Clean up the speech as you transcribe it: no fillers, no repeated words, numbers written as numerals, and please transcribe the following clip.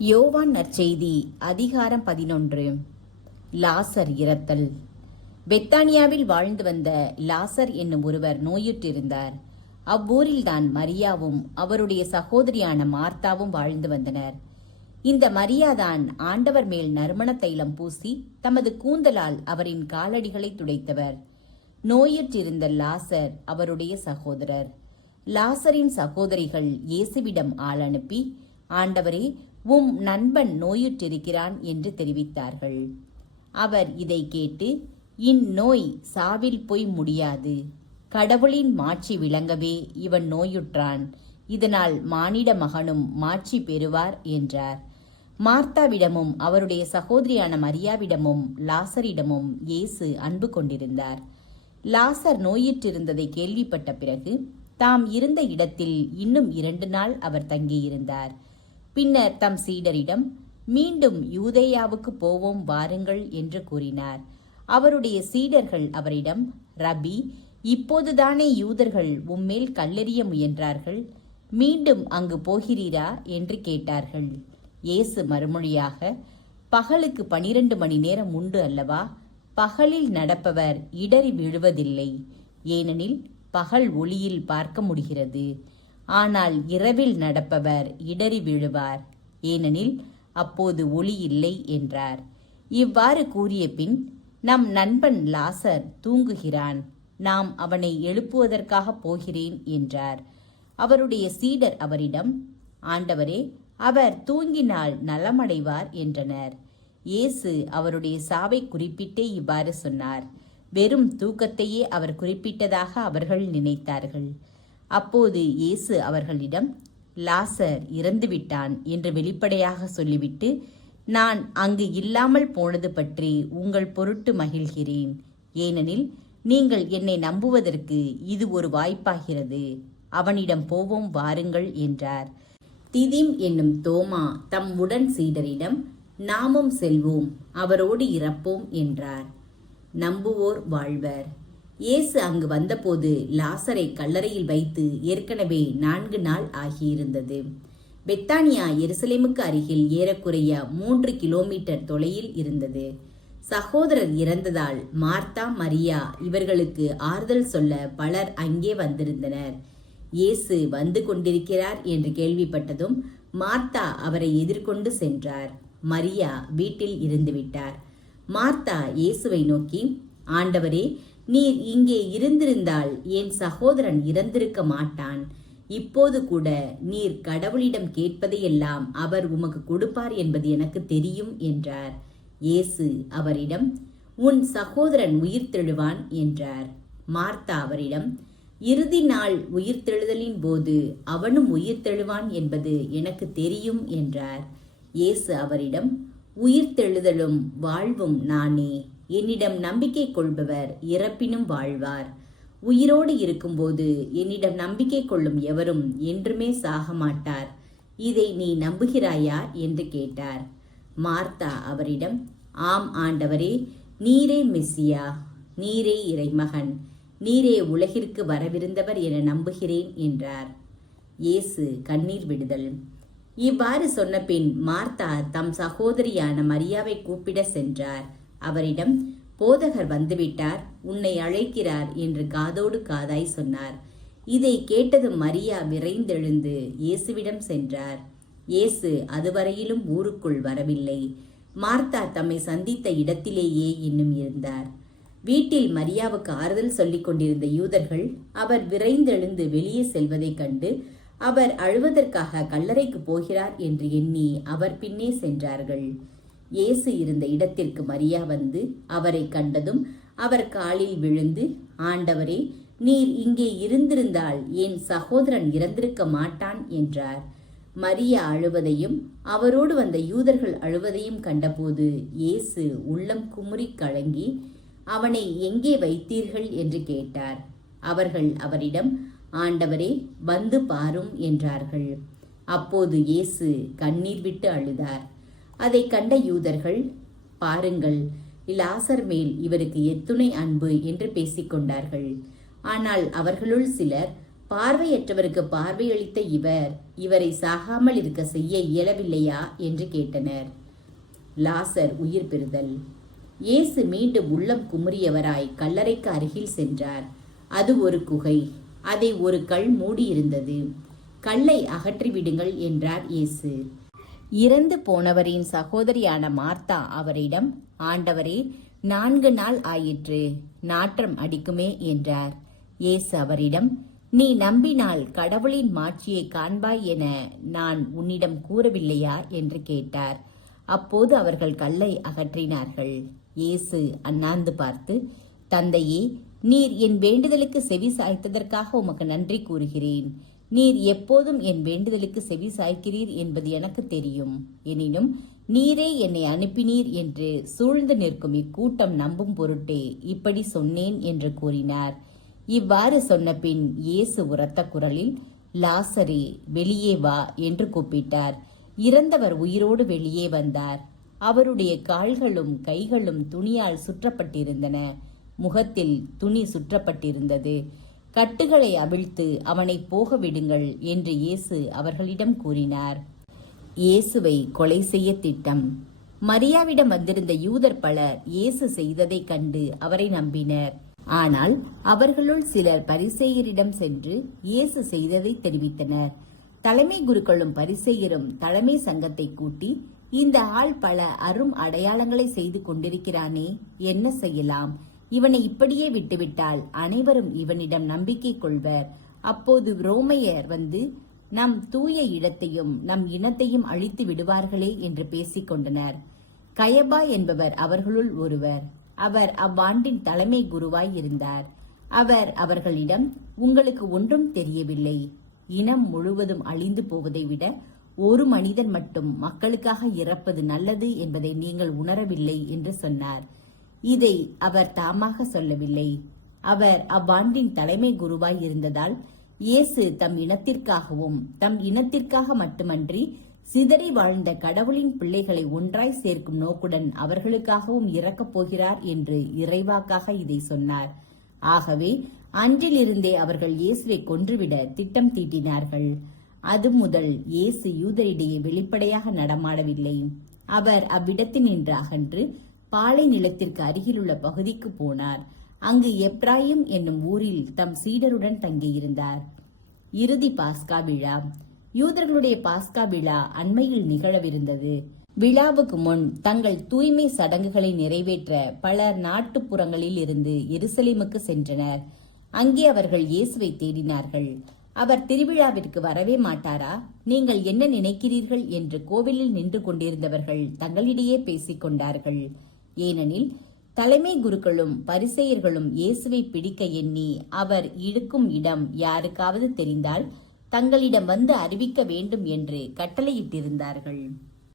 யோவான் நற்செய்தி அதிகாரம் 11. லாசர் இறத்தல். பெத்தானியாவில் வாழ்ந்து வந்த லாசர் என்னும் ஒருவர் நோயுற்றிருந்தார். அவ்வூரில்தான் மரியாவும் அவருடைய சகோதரியான மார்த்தாவும் வாழ்ந்து வந்தனர். இந்த மரியாதான் ஆண்டவர் மேல் நறுமண தைலம் பூசி தமது கூந்தலால் அவரின் காலடிகளை துடைத்தவர். நோயுற்றிருந்த லாசர் அவருடைய சகோதரர். லாசரின் சகோதரிகள் இயேசுவிடம் ஆள் அனுப்பி, ஆண்டவரே, உம் நண்பன் நோயுற்றிருக்கிறான் என்று தெரிவித்தார்கள். அவர் இதை கேட்டு, இந்நோய் சாவில் போய் முடியாது, கடவுளின் மாட்சி விளங்கவே இவன் நோயுற்றான், இதனால் மானிட மகனும் மாட்சி பெறுவார் என்றார். மார்த்தாவிடமும் அவருடைய சகோதரியான மரியாவிடமும் லாசரிடமும் இயேசு அன்பு கொண்டிருந்தார். லாசர் நோயுற்றிருந்ததை கேள்விப்பட்ட பிறகு தாம் இருந்த இடத்தில் இன்னும் 2 நாள் அவர் தங்கியிருந்தார். பின்னர் தம் சீடரிடம், மீண்டும் யூதேயாவுக்கு போவோம் வாருங்கள் என்று கூறினார். அவருடைய சீடர்கள் அவரிடம், ரபி, இப்போதுதானே யூதர்கள் உம்மேல் கல்லெறிய முயன்றார்கள், மீண்டும் அங்கு போகிறீரா என்று கேட்டார்கள். இயேசு மறுமொழியாக, பகலுக்கு 12 மணி நேரம் உண்டு அல்லவா? பகலில் நடப்பவர் இடறி விழுவதில்லை, ஏனெனில் பகல் ஒளியில் பார்க்க முடிகிறது. ஆனால் இரவில் நடப்பவர் இடறி விழுவார், ஏனெனில் அப்போது ஒளி இல்லை என்றார். இவ்வாறு கூறிய பின், நம் நண்பன் லாசர் தூங்குகிறான், நாம் அவனை எழுப்புவதற்காக போகிறேன் என்றார். அவருடைய சீடர் அவரிடம், ஆண்டவரே, அவர் தூங்கினால் நலமடைவார் என்றனர். இயேசு அவருடைய சாவை குறிப்பிட்டே இவ்வாறு சொன்னார். வெறும் தூக்கத்தையே அவர் குறிப்பிட்டதாக அவர்கள் நினைத்தார்கள். அப்போது இயேசு அவர்களிடம், லாசர் இறந்துவிட்டான் என்று வெளிப்படையாக சொல்லிவிட்டு, நான் அங்கு இல்லாமல் போனது பற்றி உங்கள் பொருட்டு மகிழ்கிறேன், ஏனெனில் நீங்கள் என்னை நம்புவதற்கு இது ஒரு வாய்ப்பாகிறது. அவனிடம் போவோம் வாருங்கள் என்றார். திதிம் என்னும் தோமா தம் உடன் சீடரிடம், நாமும் செல்வோம், அவரோடு இறப்போம் என்றார். நம்புவோர் வாழ்வர். இயேசு அங்கு வந்தபோது லாசரை கல்லறையில் வைத்து ஏற்கனவே 4 நாள் ஆகியிருந்தது. பெத்தானியா எருசலேமுக்கு அருகில் ஏறக்குறைய 3 கிலோமீட்டர் தொலையில் இருந்தது. சகோதரர் இறந்ததால் மார்த்தா, மரியா இவர்களுக்கு ஆறுதல் சொல்ல பலர் அங்கே வந்திருந்தனர். இயேசு வந்து கொண்டிருக்கிறார் என்று கேள்விப்பட்டதும் மார்த்தா அவரை எதிர்கொண்டு சென்றார். மரியா வீட்டில் இருந்துவிட்டார். மார்த்தா இயேசுவை நோக்கி, ஆண்டவரே, நீர் இங்கே இருந்திருந்தால் என் சகோதரன் இறந்திருக்க மாட்டான். இப்போது கூட நீர் கடவுளிடம் கேட்பதையெல்லாம் அவர் உமக்கு கொடுப்பார் என்பது எனக்கு தெரியும் என்றார். இயேசு அவரிடம், உன் சகோதரன் உயிர்த்தெழுவான் என்றார். மார்த்தா அவரிடம், இறுதி நாள் உயிர்த்தெழுதலின் போது அவனும் உயிர்த்தெழுவான் என்பது எனக்கு தெரியும் என்றார். இயேசு அவரிடம், உயிர்த்தெழுதலும் வாழ்வும் நானே. என்னிடம் நம்பிக்கை கொள்பவர் இறப்பினும் வாழ்வார். உயிரோடு இருக்கும்போது என்னிடம் நம்பிக்கை கொள்ளும் எவரும் என்றுமே சாக மாட்டார். இதை நீ நம்புகிறாயா என்று கேட்டார். மார்த்தா அவரிடம், ஆம் ஆண்டவரே, நீரே மெஸ்ஸியா, நீரே இறைமகன், நீரே உலகிற்கு வரவிருந்தவர் என நம்புகிறேன் என்றார். இயேசு கண்ணீர் விடுதல். இவ்வாறு சொன்ன பின் மார்த்தா தம் சகோதரியான மரியாவை கூப்பிட சென்றார். அவரிடம், போதகர் வந்துவிட்டார், உன்னை அழைக்கிறார் என்று காதோடு காதாய் சொன்னார். இதை கேட்டதும் மரியா விரைந்தெழுந்து இயேசுவிடம் சென்றார். இயேசு அதுவரையிலும் ஊருக்குள் வரவில்லை. மார்த்தா தம்மை சந்தித்த இடத்திலேயே இன்னும் இருந்தார். வீட்டில் மரியாவுக்கு ஆறுதல் சொல்லிக் கொண்டிருந்த யூதர்கள் அவர் விரைந்தெழுந்து வெளியே செல்வதைக் கண்டு அவர் அழுவதற்காக கல்லறைக்கு போகிறார் என்று எண்ணி அவர் பின்னே சென்றார்கள். இயேசு இருந்த இடத்திற்கு மரியா வந்து அவரை கண்டதும் அவர் காலில் விழுந்து, ஆண்டவரே, நீர் இங்கே இருந்திருந்தால் என் சகோதரன் இறந்திருக்க மாட்டான் என்றார். மரியா அழுவதையும் அவரோடு வந்த யூதர்கள் அழுவதையும் கண்டபோது இயேசு உள்ளம் குமுறி கலங்கி, அவனை எங்கே வைத்தீர்கள் என்று கேட்டார். அவர்கள் அவரிடம், ஆண்டவரே, வந்து பாரும் என்றார்கள். அப்போது இயேசு கண்ணீர் விட்டு அழுதார். அதை கண்ட யூதர்கள், பாருங்கள், லாசர் மேல் இவருக்கு எத்துணை அன்பு என்று பேசிக்கொண்டார்கள். ஆனால் அவர்களுள் சிலர், பார்வையற்றவருக்கு பார்வையளித்த இவரை சாகாமல் இருக்க செய்ய இயலவில்லையா என்று கேட்டனர். லாசர் உயிர் பெறுதல். இயேசு மீண்டும் உள்ளம் குமுறியவராய் கல்லறைக்கு அருகில் சென்றார். அது ஒரு குகை. அதை ஒரு கல் மூடியிருந்தது. கல்லை அகற்றிவிடுங்கள் என்றார் இயேசு. இறந்து போனவரின் சகோதரியான மார்த்தா அவரிடம், ஆண்டவரே, 4 நாள் ஆயிற்று, நாற்றம் அடிக்குமே என்றார். இயேசு அவரிடம், நீ நம்பினால் கடவுளின் மாட்சியை காண்பாய் என நான் உன்னிடம் கூறவில்லையா என்று கேட்டார். அப்போது அவர்கள் கல்லை அகற்றினார்கள். இயேசு அண்ணாந்து பார்த்து, தந்தையே, நீர் என் வேண்டுதலுக்கு செவி சாய்த்ததற்காக உமக்கு நன்றி கூறுகிறேன். நீர் எப்போதும் என் வேண்டுதலுக்கு செவி சாய்க்கிறீர் என்பது எனக்கு தெரியும். எனினும் நீரே என்னை அனுப்பினீர் என்று சூழ்ந்து நிற்கும் இக்கூட்டம் நம்பும் பொருட்டே இப்படி சொன்னேன் என்று கூறினார். இவ்வாறு சொன்ன பின் இயேசு உரத்த குரலில், லாசரே, வெளியே வா என்று கூப்பிட்டார். இறந்தவர் உயிரோடு வெளியே வந்தார். அவருடைய கால்களும் கைகளும் துணியால் சுற்றப்பட்டிருந்தன. முகத்தில் துணி சுற்றப்பட்டிருந்தது. கட்டுகளை அவிழ்த்து அவனை போக விடுங்கள் என்று இயேசு அவர்களிடம் கூறினார். இயேசுவை கொலை செய்ய திட்டம். மரியாவிடம் வந்திருந்த யூதர் பலர் இயேசு செய்ததை கண்டு அவரை நம்பினர். ஆனால் அவர்களுள் சிலர் பரிசேயரிடம் சென்று இயேசு செய்ததை தெரிவித்தனர். தலைமை குருக்களும் பரிசேயரும் தலைமை சங்கத்தை கூட்டி, இந்த ஆள் பல அரும் அடையாளங்களை செய்து கொண்டிருக்கிறானே, என்ன செய்யலாம்? இவனை இப்படியே விட்டுவிட்டால் அனைவரும் இவனிடம் நம்பிக்கை கொள்வர். அப்போது ரோமையர் வந்து நம் தூய இடத்தையும் நம் இனத்தையும் அழித்து விடுவார்களே என்று பேசிக் கொண்டனர். கயபா என்பவர் அவர்களுள் ஒருவர். அவர் அவ்வாண்டின் தலைமை குருவாய் இருந்தார். அவர் அவர்களிடம், உங்களுக்கு ஒன்றும் தெரியவில்லை. இனம் முழுவதும் அழிந்து போவதை விட ஒரு மனிதன் மட்டும் மக்களுக்காக இறப்பது நல்லது என்பதை நீங்கள் உணரவில்லை என்று சொன்னார். இதை அவர் தாமாக சொல்லவில்லை. அவர் அவ்வாண்டின் தலைமை குருவாய் இருந்ததால் இயேசு தம் இனத்திற்காகவும் தம் இனத்திற்காக மட்டுமன்றி சிதறி வாழ்ந்த கடவுளின் பிள்ளைகளை ஒன்றாய் சேர்க்கும் நோக்குடன் அவர்களுக்காகவும் இறக்கப் போகிறார் என்று இறைவாக்காக இதை சொன்னார். ஆகவே அன்றிலிருந்தே அவர்கள் இயேசுவை கொன்றுவிட திட்டம் தீட்டினார்கள். அது முதல் இயேசு யூதரிடையே வெளிப்படையாக நடமாடவில்லை. அவர் அவ்விடத்தினின்று அகன்று பாலை நிலத்திற்கு அருகிலுள்ள பகுதிக்கு போனார். அங்கு எப்ராயிம் என்னும் ஊரில் தம் சீடருடன் தங்கியிருந்தார். இறுதி பாஸ்கா விழா. யூதர்களுடைய பாஸ்கா விழா அண்மையில் நிகழவிருந்தது. விழாவுக்கு முன் தங்கள் தூய்மை சடங்குகளை நிறைவேற்ற பலர் நாட்டுப்புறங்களில் இருந்து எருசலேமுக்கு சென்றனர். அங்கே அவர்கள் இயேசுவை தேடினார்கள். அவர் திருவிழாவிற்கு வரவே மாட்டாரா? நீங்கள் என்ன நினைக்கிறீர்கள் என்று கோவிலில் நின்று கொண்டிருந்தவர்கள் தங்களிடையே பேசிக் கொண்டார்கள். ஏனெனில் தலைமை குருக்களும் பரிசேயர்களும் இயேசுவை பிடிக்க எண்ணி அவர் இருக்கும் இடம் யாருக்காவது தெரிந்தால் தங்களிடம் வந்து அறிவிக்க வேண்டும் என்று கட்டளையிட்டிருந்தார்கள்.